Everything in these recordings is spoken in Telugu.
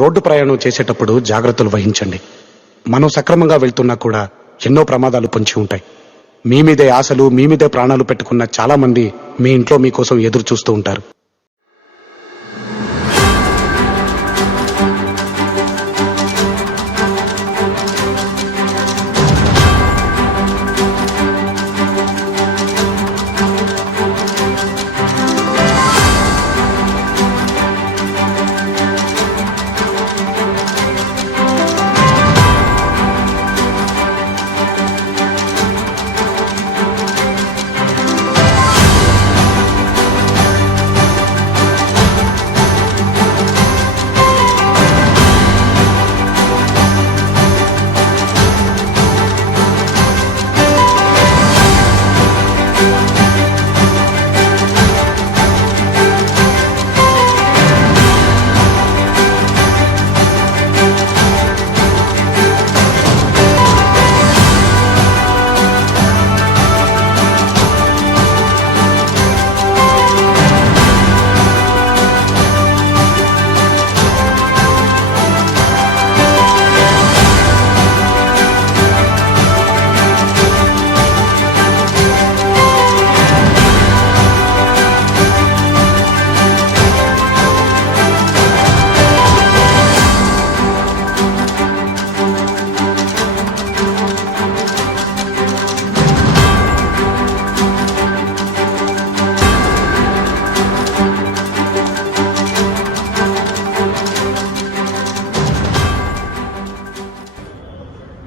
రోడ్డు ప్రయాణం చేసేటప్పుడు జాగ్రత్తలు వహించండి. మనం సక్రమంగా వెళ్తున్నా కూడా ఎన్నో ప్రమాదాలు పొంచి ఉంటాయి. మీ మీదే ఆశలు, మీ మీదే ప్రాణాలు పెట్టుకున్న చాలా మంది మీ ఇంట్లో మీకోసం ఎదురు చూస్తూ ఉంటారు.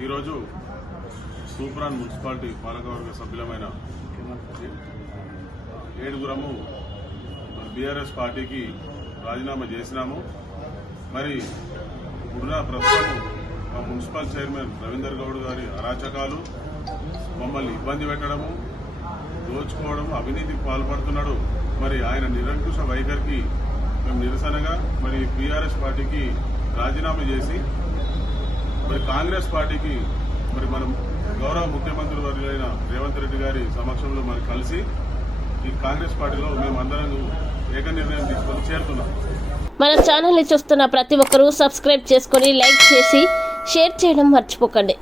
ఈరోజు తూప్రాన్ మున్సిపాలిటీ పాలకవర్గ సభ్యులమైన 7గురము బీఆర్ఎస్ పార్టీకి రాజీనామా చేసినాము. మరి ఇప్పుడున్న ప్రస్తుతం మా మున్సిపల్ చైర్మన్ రవీందర్ గౌడ్ గారి అరాచకాలు, మమ్మల్ని ఇబ్బంది పెట్టడము, దోచుకోవడం, అవినీతికి పాల్పడుతున్నాడు. మరి ఆయన నిరంకుశ వైఖరికి మేము నిరసనగా మరి బీఆర్ఎస్ పార్టీకి రాజీనామా చేసి మరి కాంగ్రెస్ పార్టీకి మరి మనం గౌరవ ముఖ్యమంత్రి వర్యులైన రేవంత్ రెడ్డి గారి సమక్షంలో మరి కలిసి ఈ కాంగ్రెస్ పార్టీలో మేమందరం ఏక నిర్ణయం తీసుకొని చేరుతున్నాం. మన ఛానల్ని చూస్తున్న ప్రతి ఒక్కరూ సబ్స్క్రైబ్ చేసుకొని లైక్ చేసి షేర్ చేయడం మర్చిపోకండి.